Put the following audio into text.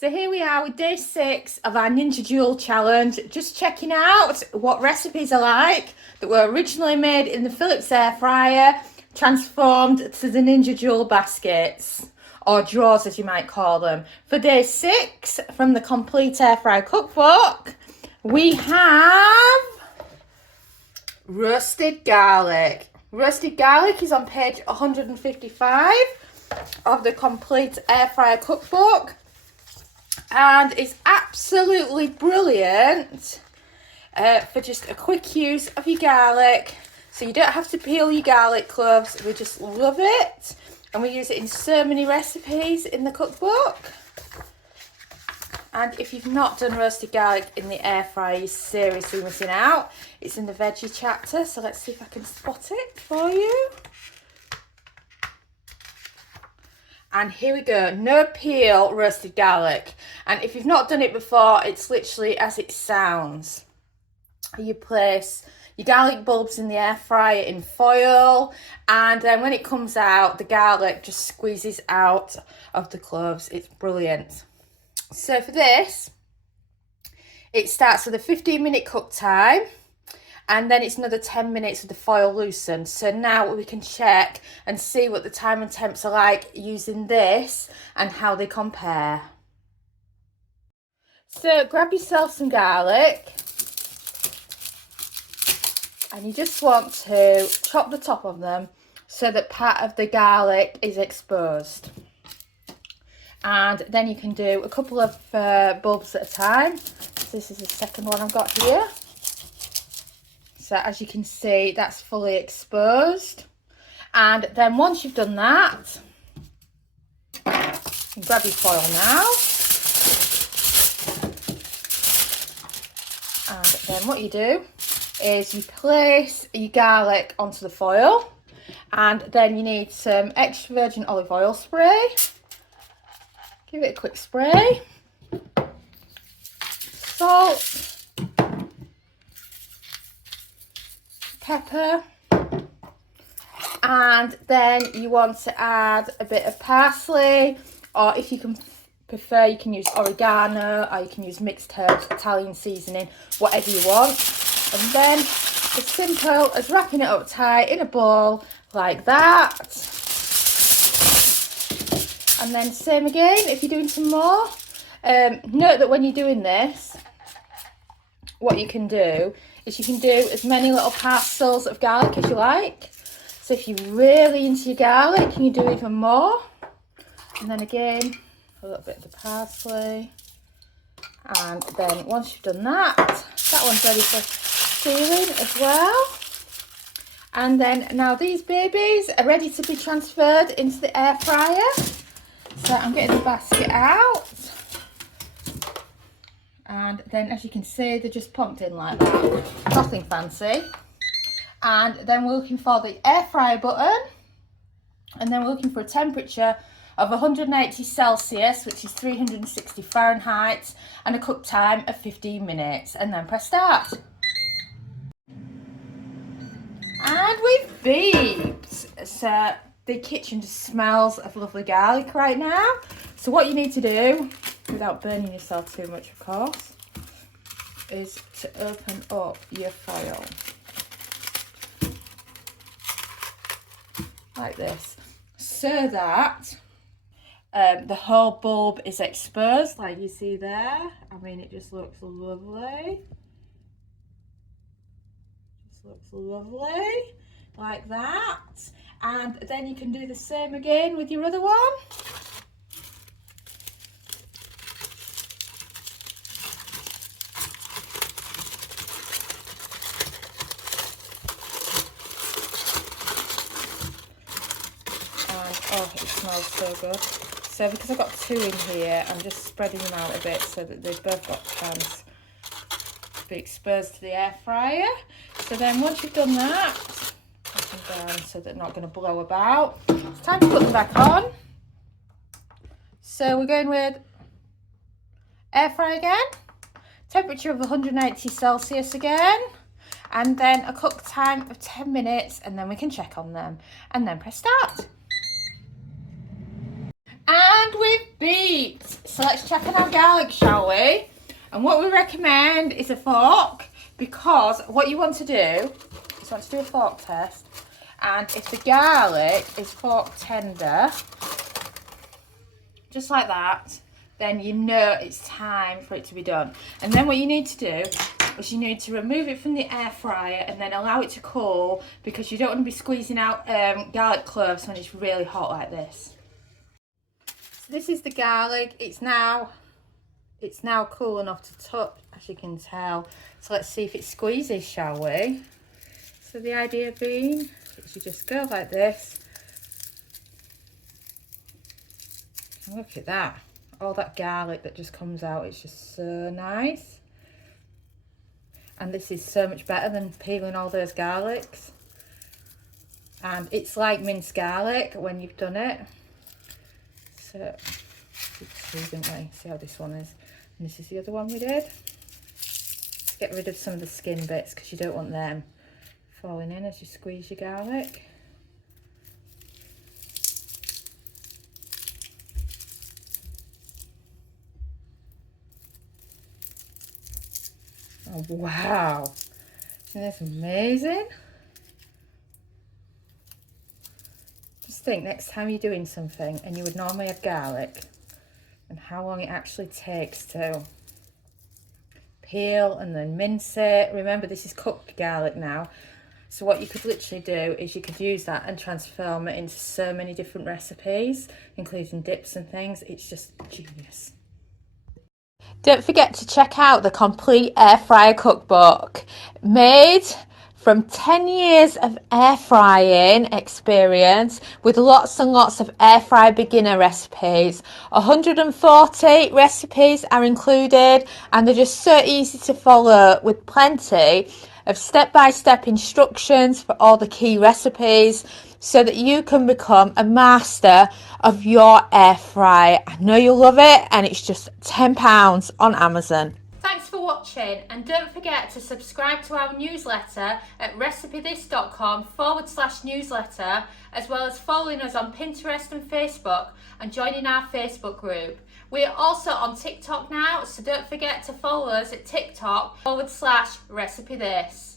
So here we are with day 6 of our Ninja Duel challenge, just checking out what recipes are like that were originally made in the Philips air fryer, transformed to the Ninja Duel baskets, or drawers as you might call them. For day 6 from the Complete Air Fry Cookbook, we have roasted garlic. Roasted garlic is on page 155 of the Complete Air Fryer Cookbook. And it's absolutely brilliant for just a quick use of your garlic. So you don't have to peel your garlic cloves. We just love it. And we use it in so many recipes in the cookbook. And if you've not done roasted garlic in the air fryer, you're seriously missing out. It's in the veggie chapter. So let's see if I can spot it for you. And here we go, no peel roasted garlic. And if you've not done it before, it's literally as it sounds. You place your garlic bulbs in the air fryer in foil, and then when it comes out, the garlic just squeezes out of the cloves. It's brilliant. So for this, it starts with a 15-minute cook time. And then it's another 10 minutes with the foil loosened. So now we can check and see what the time and temps are like using this and how they compare. So grab yourself some garlic. And you just want to chop the top of them so that part of the garlic is exposed. And then you can do a couple of bulbs at a time. So this is the second one I've got here. So as you can see, that's fully exposed. And then once you've done that, you grab your foil now. And then what you do is you place your garlic onto the foil. And then you need some extra virgin olive oil spray. Give it a quick spray. Salt. Pepper, and then you want to add a bit of parsley, or if you can prefer, you can use oregano, or you can use mixed herbs, Italian seasoning, whatever you want. And then as simple as wrapping it up tight in a bowl like that. And then same again if you're doing some more. Note that when you're doing this, what you can do is you can do as many little parcels of garlic as you like. So if you're really into your garlic, you can do even more. And then again, a little bit of the parsley. And then once you've done that, that one's ready for sealing as well. And then now these babies are ready to be transferred into the air fryer. So I'm getting the basket out. And then as you can see, they're just pumped in like that. Nothing fancy. And then we're looking for the air fryer button. And then we're looking for a temperature of 180 Celsius, which is 360 Fahrenheit, and a cook time of 15 minutes. And then press start. And we've beeped. So the kitchen just smells of lovely garlic right now. So what you need to do, without burning yourself too much of course, is to open up your foil like this, so that the whole bulb is exposed like you see there. I mean, it just looks lovely. Just looks lovely like that. And then you can do the same again with your other one. Oh, it smells so good. So because I've got 2 in here, I'm just spreading them out a bit so that they've both got a chance to be exposed to the air fryer. So then once you've done that, put them down so they're not going to blow about. It's time to put them back on. So we're going with air fry again. Temperature of 180 Celsius again. And then a cook time of 10 minutes, and then we can check on them. And then press start. And we've beeped. so let's check on our garlic, shall we? And what we recommend is a fork, because what you want to do is want to do a fork test. And if the garlic is fork tender, just like that, then you know it's time for it to be done. And then what you need to do is you need to remove it from the air fryer and then allow it to cool, because you don't want to be squeezing out garlic cloves when it's really hot like this. So this is the garlic. It's now cool enough to touch, as you can tell. So let's see if it squeezes, shall we? So the idea being is you just go like this. And look at that. All that garlic that just comes out. It's just so nice. And this is so much better than peeling all those garlics. And it's like minced garlic when you've done it. So, didn't we? See how this one is. And this is the other one we did. Let's get rid of some of the skin bits, because you don't want them falling in as you squeeze your garlic. Oh wow, isn't this amazing? Just think, next time you're doing something and you would normally have garlic, and how long it actually takes to peel and then mince it. Remember, this is cooked garlic now. So what you could literally do is you could use that and transform it into so many different recipes, including dips and things. It's just genius. Don't forget to check out the complete air fryer cookbook, made from 10 years of air frying experience with lots and lots of air fry beginner recipes. 140 recipes are included, and they're just so easy to follow, with plenty of step-by-step instructions for all the key recipes, so that you can become a master of your air fry. I know you'll love it, and it's just £10 on Amazon. Thanks for watching, and don't forget to subscribe to our newsletter at recipethis.com/newsletter, as well as following us on Pinterest and Facebook and joining our Facebook group. We are also on TikTok now, so don't forget to follow us at TikTok /recipethis.